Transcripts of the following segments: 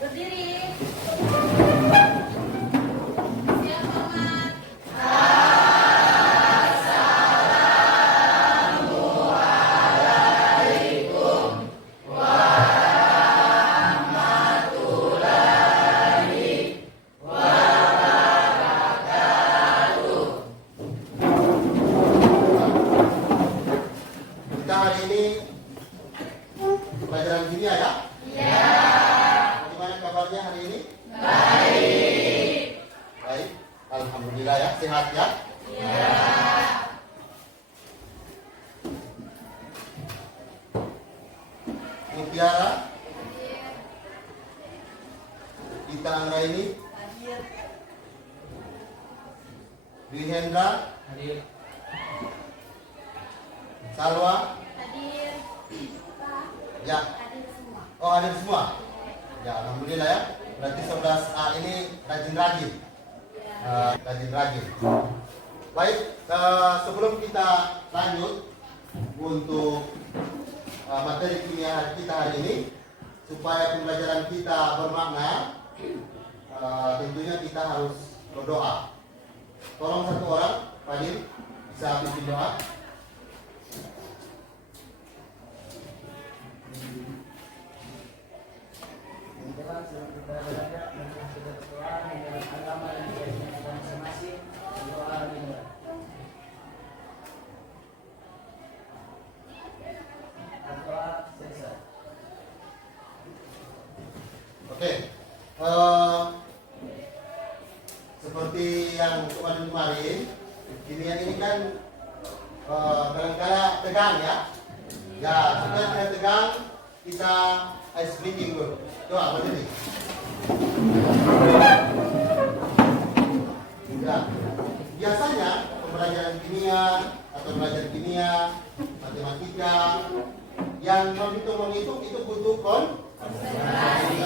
Berdiri. Siap, Mama. Kita hari ini pelajaran kimia ya? Iya. Bagaimana kabarnya hari ini? Baik. Baik, alhamdulillah ya, sehat ya? Iya. Mutiara, Gita Anggraini, Hadir. Dwi Hendra, Hadir. Salwa, Hadir. Pak. ya. Hadir semua. Oh, hadir semua? Ya, alhamdulillah ya. Berarti 11A ini rajin-rajin. Rajin-rajin. Baik, sebelum kita lanjut untuk materi kimia kita hari ini, supaya pembelajaran kita bermakna, tentunya kita harus berdoa. Tolong satu orang, Fadil, bisa pimpin doa. Teman-teman sudah kita belajar dan sudah berdoa dengan agama yang kita masing-masing. Doa dimulai. Doa selesai. Oke, seperti yang kemarin-kemarin, kimia ini kan kadang-kadang tegang ya. Ya, supaya tidak tegang, kita ice breaking dulu. Coba berdiri. Ya, biasanya pembelajaran kimia atau belajar kimia, matematika, yang menghitung itu butuh konsentrasi.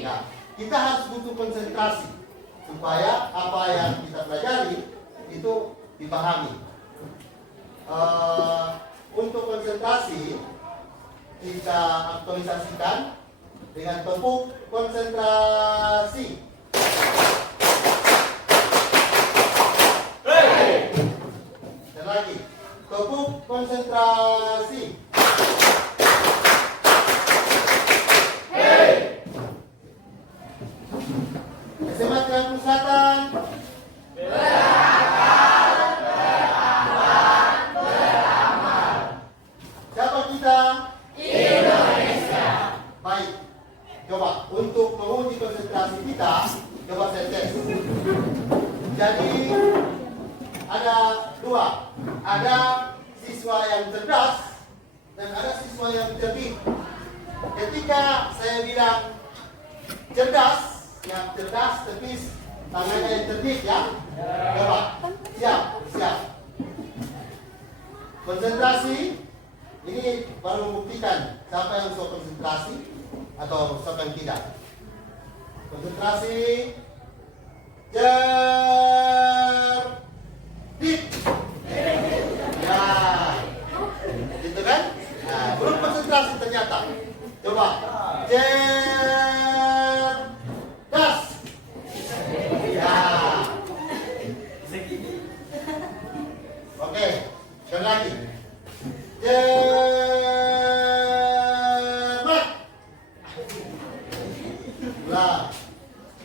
Ya, kita harus butuh konsentrasi supaya apa yang kita pelajari itu dipahami. Untuk konsentrasi kita aktualisasikan dengan tepuk konsentrasi. Dan lagi, tepuk konsentrasi. SMA Negeri Selatan. Siapa kita? Indonesia. Baik. Coba untuk menguji konsentrasi kita, coba saya tes. Jadi ada dua. Ada siswa yang cerdas dan ada siswa yang cerdik. Ketika saya bilang cerdas, yang cerdas tepis tangannya yang cerdik ya. Coba. Siap. Konsentrasi. Ini baru membuktikan siapa yang suka konsentrasi atau siapa yang tidak. Konsentrasi. Cerdik. Ya. Gitu kan? Nah, belum konsentrasi ternyata. Coba. Cerdas. Ya. Oke, sekali lagi. Cermat. Nah,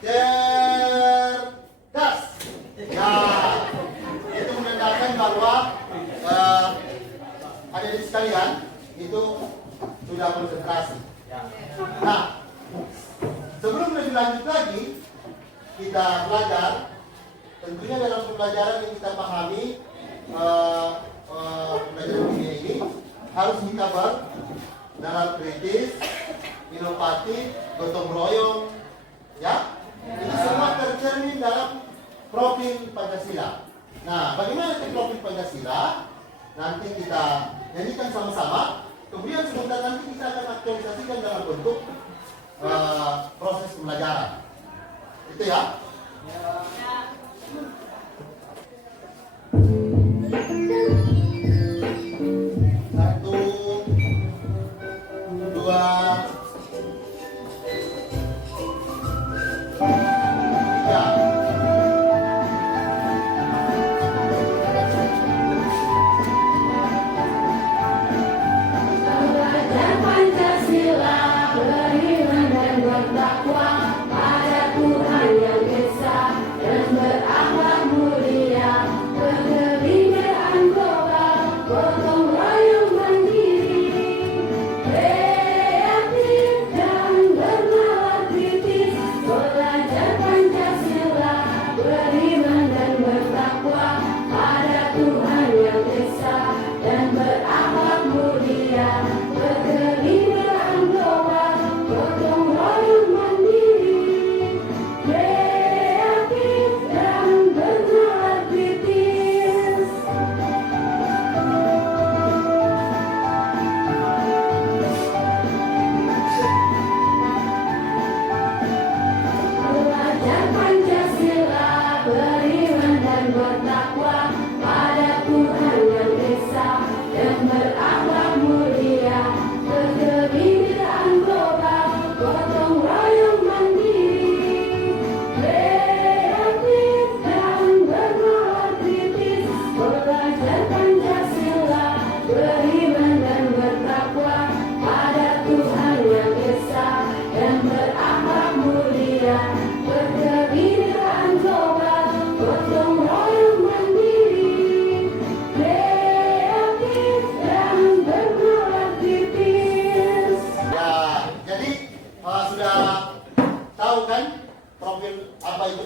cerdas. Ya, itu menandakan bahwa adik-adik sekalian itu sudah konsentrasi. Nah, sebelum lebih lanjut lagi kita belajar, tentunya dalam pembelajaran yang kita pahami pembelajaran kimia ini harus kita bernalar kritis, inovatif, gotong royong, ya. Ini semua tercermin dalam profil Pancasila. Nah, bagaimana itu profil Pancasila? Nanti kita nyanyikan sama-sama. Kemudian sebentar nanti kita akan aktualisasikan dalam bentuk proses pembelajaran. Itu ya. Satu, dua,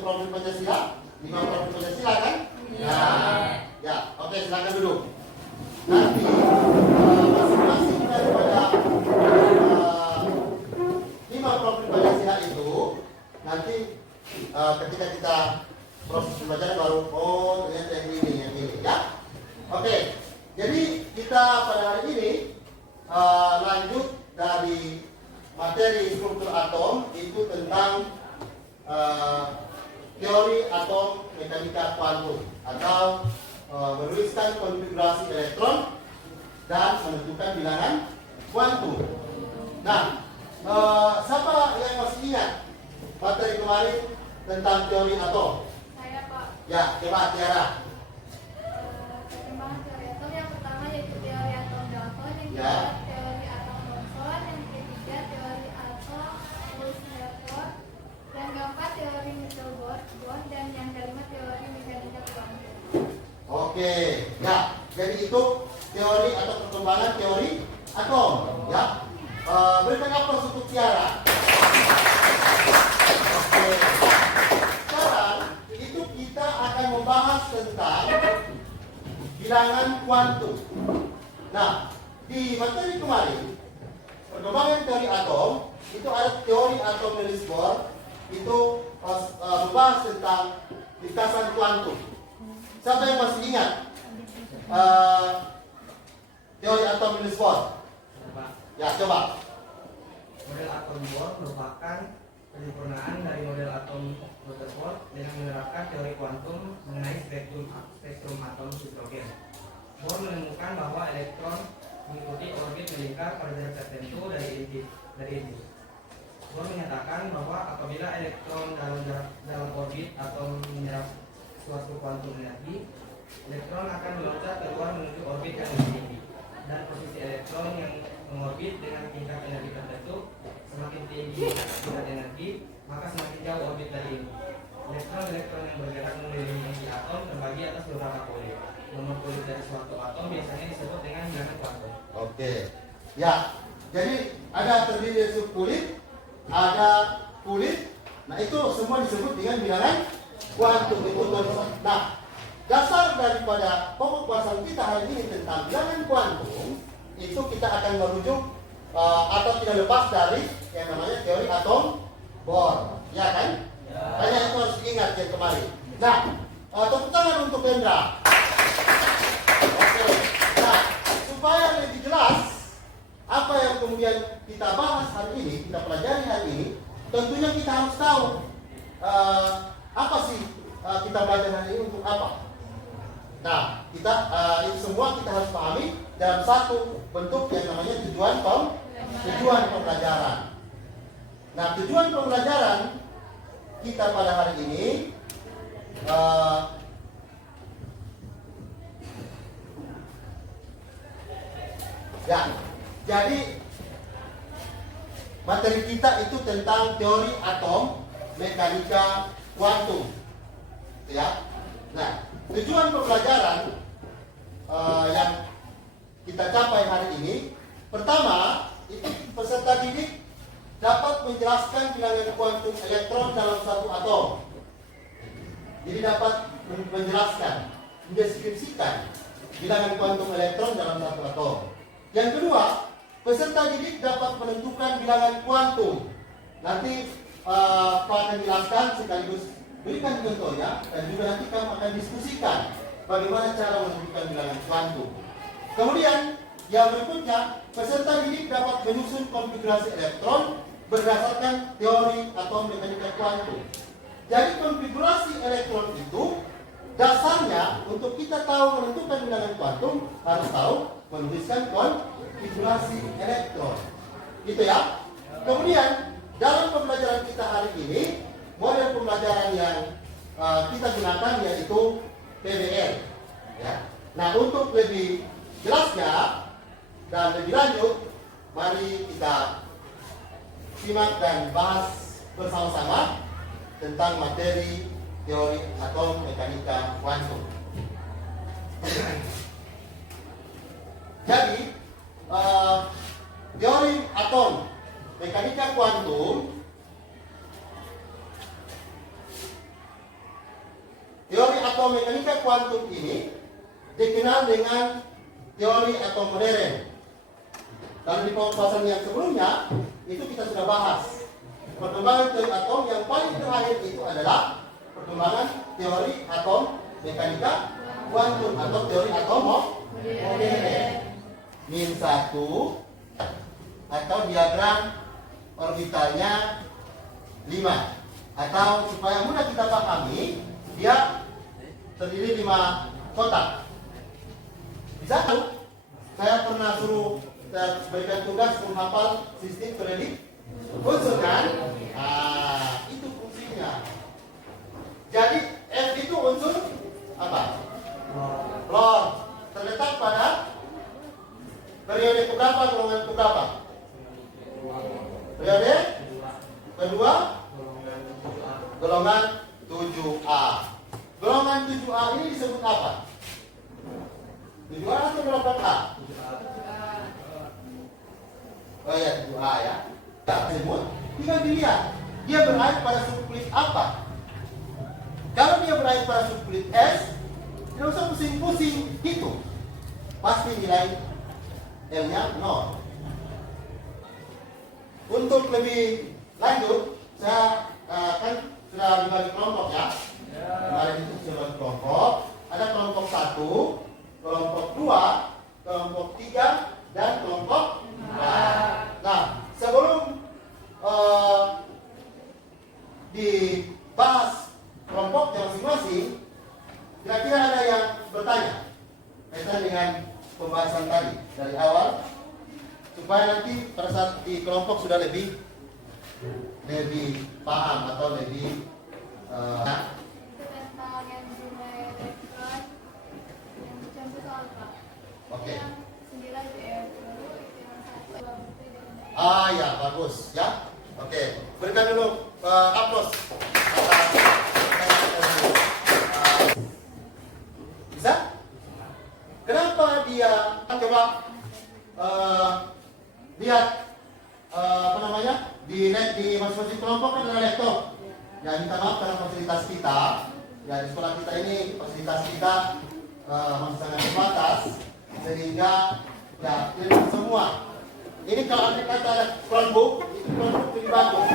profil Pancasila? 5 profil Pancasila kan? Iya. Ya, oke, silakan duduk. Nanti masing-masing daripada 5 profil Pancasila itu nanti ketika kita proses pembelajaran baru, oh ternyata yang ini ya. Oke, jadi kita pada hari ini lanjut dari materi struktur atom itu tentang teori atom mekanika kuantum atau menuliskan konfigurasi elektron dan menentukan bilangan kuantum. Nah, siapa yang masih ingat materi kemarin tentang teori atom? Saya Pak. Ya, coba Tiara. Perkembangan teori atom yang pertama yaitu teori atom Dalton, yang Ya. kedua teori atom Thomson, yang ketiga teori atom Rutherford, dan keempat teori Mitchell-Bond, dan yang kelima teori mekanika kuantum. Oke, ya. Jadi itu teori atau perkembangan teori atom, ya. Berikan aplaus untuk Tiara. Oke. Sekarang itu kita akan membahas tentang bilangan kuantum. Nah, di materi kemarin perkembangan teori atom itu ada teori atom Niels Bohr itu membahas tentang lintasan kuantum. Siapa yang masih ingat teori atom Niels Bohr? Ya, coba. Model atom Bohr merupakan penyempurnaan dari model atom Rutherford dengan menerapkan teori kuantum mengenai spektrum atom hidrogen. Bohr menemukan bahwa elektron mengikuti orbit melingkar pada jarak tertentu dari inti. Bohr menyatakan bahwa apabila elektron dalam orbit atau menyerap suatu kuantum energi, elektron akan meloncat keluar menuju orbit yang lebih tinggi. Dan posisi elektron yang mengorbit dengan tingkat energi tertentu, semakin tinggi tingkat energi, maka semakin jauh orbit dari inti. Elektron-elektron yang bergerak mengelilingi inti atom terbagi atas beberapa kulit. Nomor kulit dari suatu atom biasanya disebut dengan bilangan kuantum. Oke. Ya. Jadi ada terdiri dari subkulit, ada kulit. Nah, itu semua disebut dengan bilangan kuantum. Nah, dasar daripada pokok bahasan kita hari ini tentang bilangan kuantum itu kita akan merujuk atau tidak lepas dari yang namanya teori atom Bohr, ya kan? Hanya itu harus diingat yang kemarin. Nah, tepuk tangan untuk Hendra. Oke. Nah, supaya lebih jelas apa yang kemudian kita bahas hari ini, kita pelajari hari ini, tentunya kita harus tahu apa sih kita belajar hari ini untuk apa. Nah, kita itu semua kita harus pahami dalam satu bentuk yang namanya tujuan pembelajaran. Nah, tujuan pembelajaran kita pada hari ini ya, jadi materi kita itu tentang teori atom mekanika kuantum, ya. Nah, tujuan pembelajaran yang kita capai hari ini, pertama, itu peserta didik dapat menjelaskan bilangan kuantum elektron dalam satu atom. Jadi dapat menjelaskan, mendeskripsikan bilangan kuantum elektron dalam satu atom. Yang kedua, peserta didik dapat menentukan bilangan kuantum. Nanti Pak akan jelaskan sekaligus berikan contohnya, dan juga nanti kamu akan diskusikan bagaimana cara menentukan bilangan kuantum. Kemudian yang berikutnya, peserta didik dapat menyusun konfigurasi elektron berdasarkan teori atom mekanika kuantum. Jadi konfigurasi elektron itu dasarnya untuk kita tahu menentukan bilangan kuantum harus tahu menuliskan konfigurasi elektron. Gitu ya. Kemudian dalam pembelajaran kita hari ini, model pembelajaran yang kita gunakan yaitu PBL. Ya. Nah, untuk lebih jelasnya dan lebih lanjut, mari kita simak dan bahas bersama-sama tentang materi teori atom mekanika kuantum. Jadi, teori atom mekanika kuantum atau mekanika kuantum ini dikenal dengan teori atom modern. Dan di pembahasan yang sebelumnya itu kita sudah bahas perkembangan teori atom. Yang paling terakhir itu adalah perkembangan teori atom mekanika kuantum atau teori atom modern. Min 1 atau diagram orbitalnya 5, atau supaya mudah kita pahami, dia terdiri 5 kotak. Bisa tahu? Saya pernah suruh berikan tugas menghafal sistem kredit unsur kan? Itu fungsinya. Jadi F itu unsur apa? Fluor. Terletak pada periode keberapa, golongan keberapa? Periode kedua, golongan 7A. Golongan 7A ini disebut apa? 7A atau golongan A? Oh ya, 7A ya. Tersebut tinggal dilihat dia berair pada subkulit apa. Kalau dia berair pada subkulit S, tidak usah pusing-pusing gitu. Pasti nilai L-nya 0. Untuk lebih lanjut, saya kan sudah dibagi kelompok ya. Kemarin itu sudah dibagi kelompok. Ada kelompok 1, kelompok 2, kelompok 3, dan kelompok 4. Nah, sebelum dibahas kelompoknya masing-masing, kira-kira ada yang bertanya kaitan dengan pembahasan tadi dari awal, supaya nanti pada saat di kelompok sudah lebih paham atau lebih Tentang yang jumlah elektron yang dicampur soal Pak. Oke. Yang 9 BF dulu, itu yang 1 Ya, bagus ya. Oke, berikan dulu aplaus. Bisa? Kenapa dia coba lihat apa namanya di masing-masing kelompok kan ada laptop. Ya, minta maaf karena fasilitas kita ya di sekolah kita ini fasilitas kita masih sangat terbatas, sehingga ya tidak semua. Ini kalau anda kata ada Chromebook, itu Chromebook lebih bagus.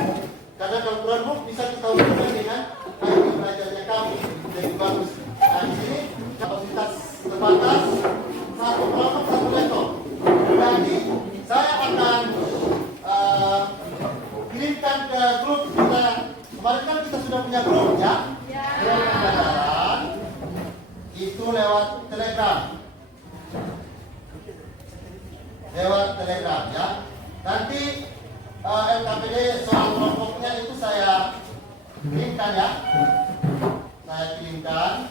Karena kalau Chromebook bisa kita hubungkan dengan ID belajarnya kami, lebih bagus. Nah, di sini kapasitas terbatas, satu kelompok satu laptop. Jadi saya akan kirimkan ke grup kita. Kemarin kan kita sudah punya grup ya. Grup pembelajaran itu lewat Telegram. Ya. Nanti LKPD soal kelompoknya itu saya kirimkan ya. Saya kirimkan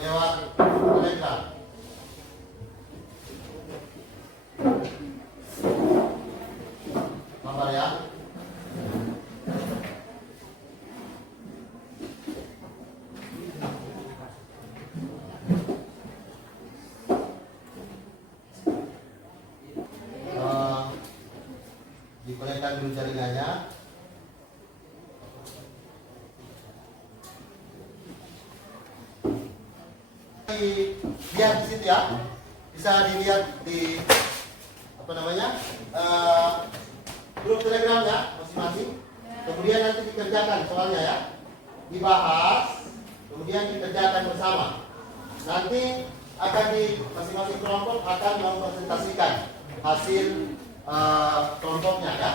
lewat Telegram. Gambar ya. Dikonekkan dulu jaringannya. Lihat di situ ya, bisa dilihat di apa namanya grup Telegramnya masing-masing. Kemudian nanti dikerjakan soalnya ya, dibahas, kemudian dikerjakan bersama. Nanti akan di masing-masing kelompok akan mempresentasikan hasil kelompoknya ya.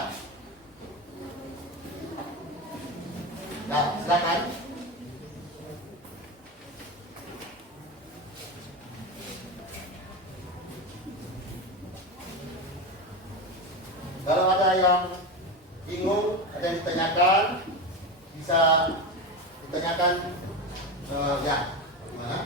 Nah, silakan. Kalau ada yang bingung, ada yang ditanyakan, bisa ditanyakan ya, gimana?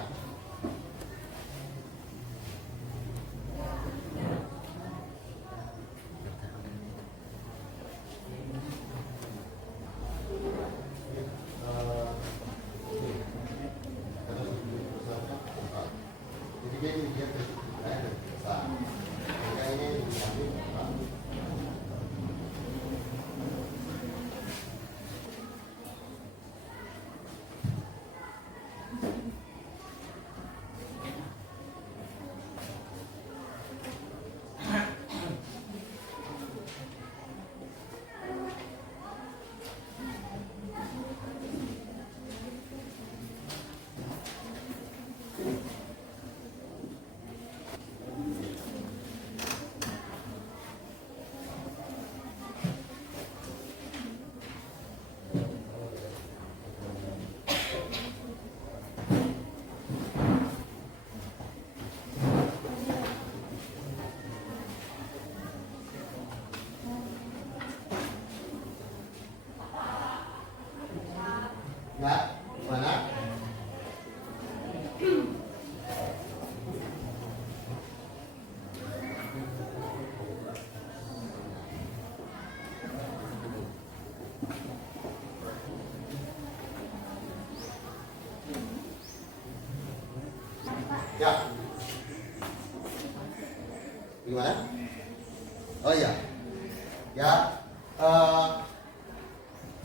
Ya,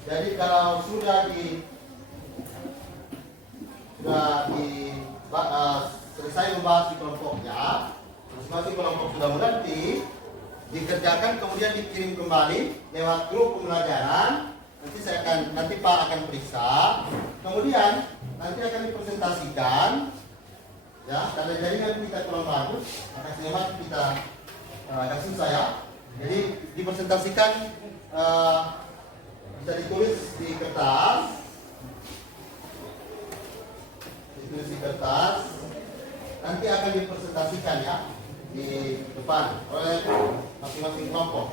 jadi kalau sudah selesai membahas di kelompoknya, masing-masing kelompok sudah mengerti, dikerjakan kemudian dikirim kembali lewat grup pembelajaran. Nanti Pak akan periksa, kemudian nanti akan dipresentasikan. Ya, karena jaringan kita kurang bagus, maka sehingga kita agak susah ya. Jadi dipresentasikan, bisa ditulis di kertas, nanti akan dipresentasikan ya di depan oleh masing-masing kelompok.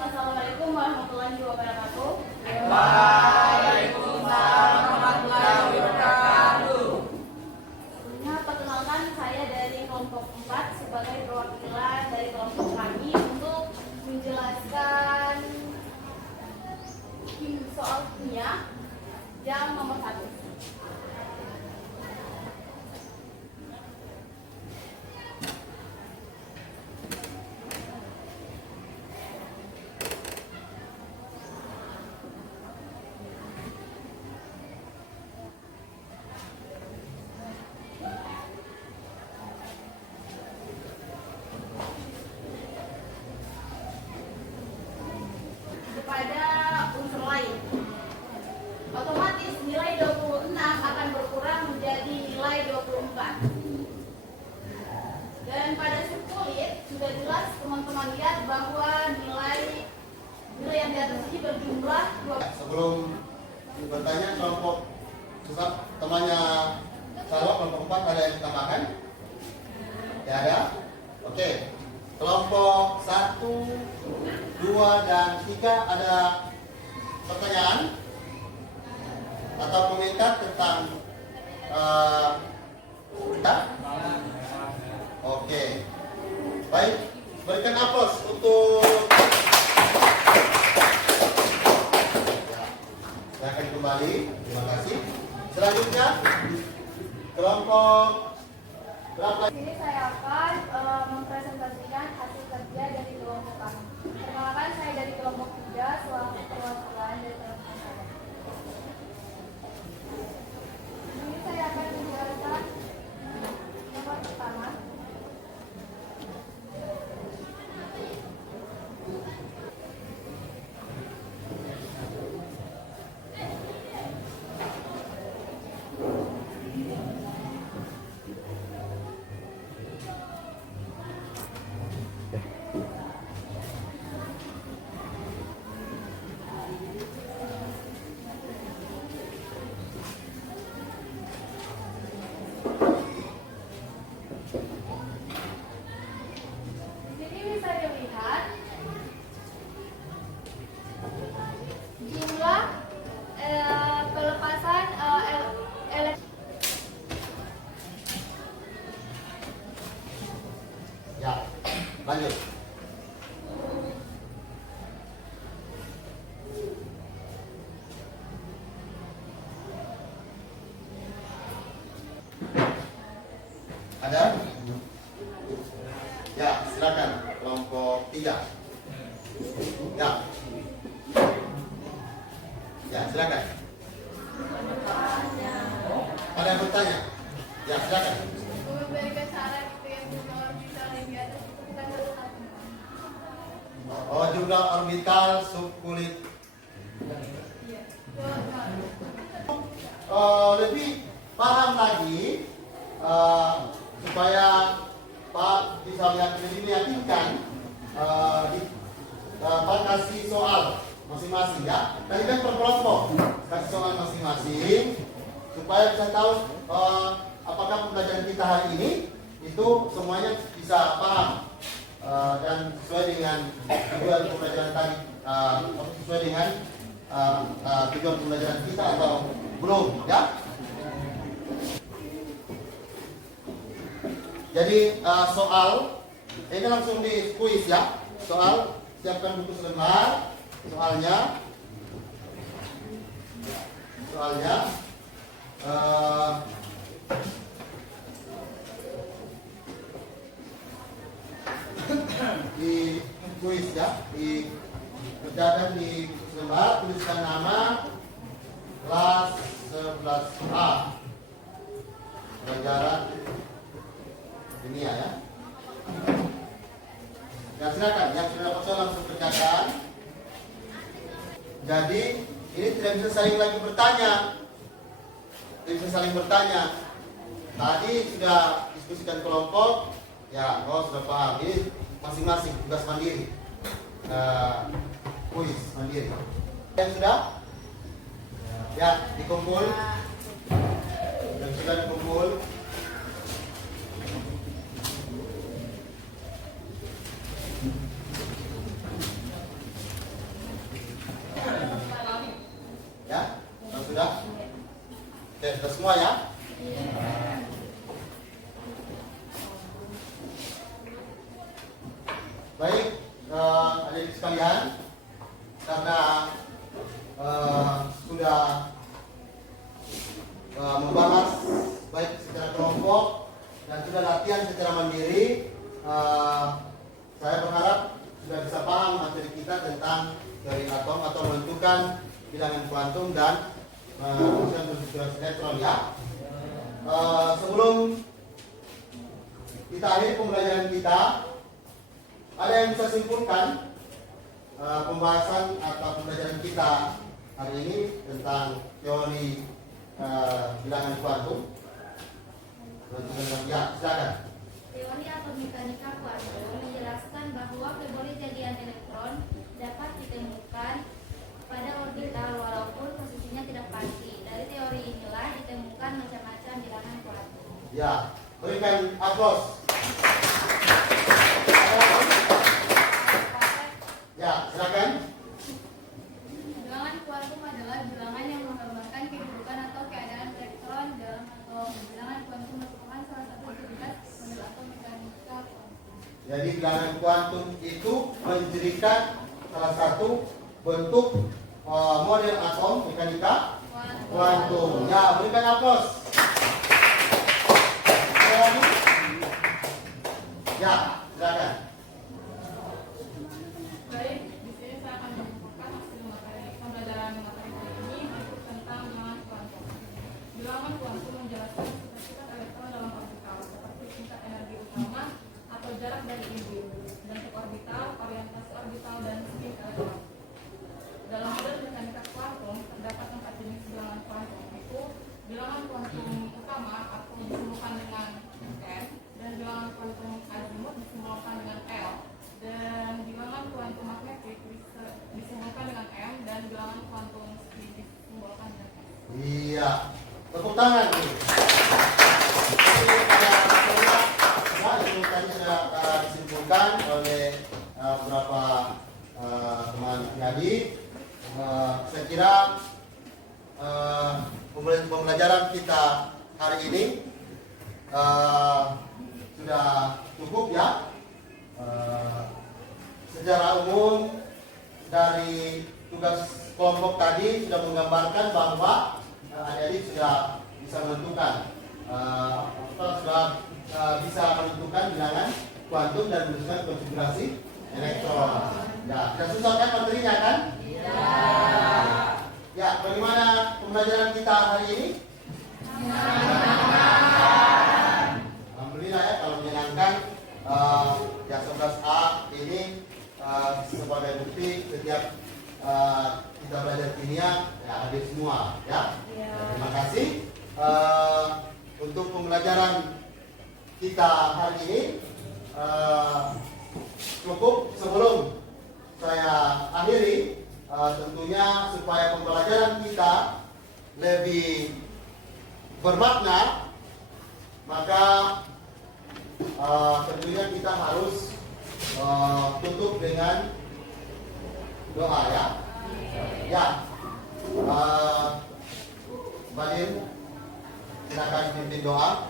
Assalamualaikum warahmatullahi wabarakatuh. Waalaikumsalam warahmatullahi wabarakatuh. Sebelumnya perkenalkan, saya dari kelompok 4 sebagai perwakilan dari kelompok kami untuk menjelaskan soal kimia yang nomor 1. Pada unsur lain, otomatis nilai 26 akan berkurang menjadi nilai 24. Dan pada sukulit sudah jelas teman-teman lihat bahwa nilai yang di atas ini berjumlah 20. Sebelum bertanya kelompok temannya Salwa kelompok 4 ada yang ditambahkan? Ya ada? Oke. Kelompok 1, 2, dan 3 ada pertanyaan atau komentar tentang kita? Oke. Baik, berikan aplaus untuk saya akan kembali. Terima kasih. Selanjutnya kelompok berapa? Di sini saya akan mempresentasikan hasil kerja dari kelompok kami. Perkenalkan, saya dari kelompok 3 selaku perwakilan dari kelompok saya. Ini saya akan menjelaskan nomor pertama. Di sini bisa dilihat jumlah pelepasan elektron. Ya, lanjut. Ada? Ya, silakan kelompok 3. Ya. Ya, silakan. Ada yang bertanya? Ya, silakan. Memberikan syarat itu yang jumlah orbital yang di atas itu bukan satu-satu. Oh, jumlah orbital subkulit. Iya. Lebih paham lagi supaya Pak bisa lebih meyakinkan kasih soal masing-masing ya. Tadi kan per kelompok kasih soal masing-masing supaya bisa tahu apakah pembelajaran kita hari ini itu semuanya bisa paham dan sesuai dengan tujuan pembelajaran tadi, sesuai dengan tujuan pembelajaran kita atau belum ya. Jadi soal ini langsung di kuis ya. Soal, siapkan buku selembar. Soalnya di kuis ya, kerjakan di buku selembar, tuliskan nama kelas 11A pelajaran ini ya. Ya silakan, yang sudah dapat soal langsung kerjakan. Jadi ini tidak bisa saling lagi bertanya, Tadi sudah diskusikan kelompok, ya, sudah paham. Ini masing-masing tugas mandiri, kuis mandiri. Yang sudah, ya dikumpul, yang sudah dikumpul. Ya, sudah? Oke, sudah semua ya? Baik, adik-adik sekalian, karena sudah membahas baik secara kelompok dan sudah latihan secara mandiri, saya berharap sudah bisa paham materi kita tentang teori atom atau menentukan bilangan kuantum dan konfigurasi elektron ya. Sebelum kita akhiri pembelajaran kita, ada yang bisa simpulkan pembahasan atau pembelajaran kita hari ini tentang teori bilangan kuantum? Ya, silakan. Teori atau mekanika kuantum menjelaskan bahwa kebolehjadian elektron dapat ditemukan pada orbital walaupun posisinya tidak pasti. Dari teori inilah ditemukan macam-macam bilangan kuantum. Ya, berikan aplaus. Ya, silakan. Bilangan kuantum adalah bilangan yang menggambarkan kedudukan atau keadaan elektron dalam atom. Bilangan kuantum merupakan salah satu aktivitas model atom mekanika kuantum. Jadi bilangan kuantum itu menjadikan salah satu bentuk model atom mekanika kuantum. Ya, berikan aplaus. Ya, silakan. Baik, di sini saya akan mengumpulkan hasil materi pembelajaran materi kali ini tentang bilangan kuantum. Bilangan kuantum menjelaskan sifat elektron dalam orbital seperti tingkat energi utama atau jarak dari inti, bentuk orbital, orientasi orbital, dan spin elektron. Dalam model mekanika kuantum terdapat 4 jenis bilangan kuantum, yaitu bilangan kuantum utama atau disimbolkan dengan N, dan bilangan kuantum azimut disimbolkan dengan L, dan bilangan kuantum magnetik disimbolkan dengan M, dan bilangan kuantum spin disimbolkan dengan S. Iya, tepuk tangan. Ini tadi sudah disimpulkan oleh beberapa teman adik. Saya kira pembelajaran kita hari ini sudah cukup ya. Secara umum dari tugas kelompok tadi sudah menggambarkan bahwa adik-adik sudah bisa menentukan bisa menentukan bilangan kuantum dan menuliskan konfigurasi elektron. Ya, sudah susah kan materinya kan? Ya, bagaimana pembelajaran kita hari ini? Alhamdulillah ya, kalau menyenangkan. Ya 11A ini sebagai bukti setiap kita belajar kimia ya hadir semua ya. Terima kasih untuk pembelajaran kita hari ini. cukup. Sebelum saya akhiri, tentunya supaya pembelajaran kita lebih bermakna, maka tentunya kita harus tutup dengan doa ya. Ya, Badin, silakan pimpin doa.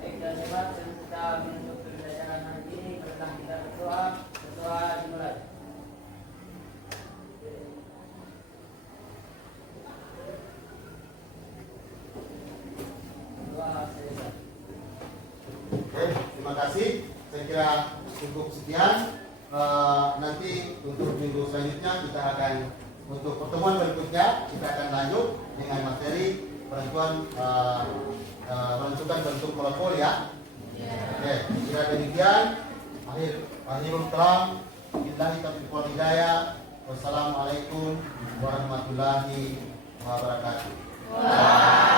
Baik dan hebat, sebelum kita menutup pembelajaran hari ini, marilah kita berdoa. Berdoa dimulai. Doa selesai. Oke, terima kasih. Saya kira cukup sekian. Nanti untuk minggu selanjutnya kita akan, untuk pertemuan berikutnya kita akan lanjut dengan materi penentuan menentukan bentuk molekul ya. Oke, kira demikian. Akhirul kalam. Billahi taufiq wal hidayah. Wassalamualaikum warahmatullahi wabarakatuh.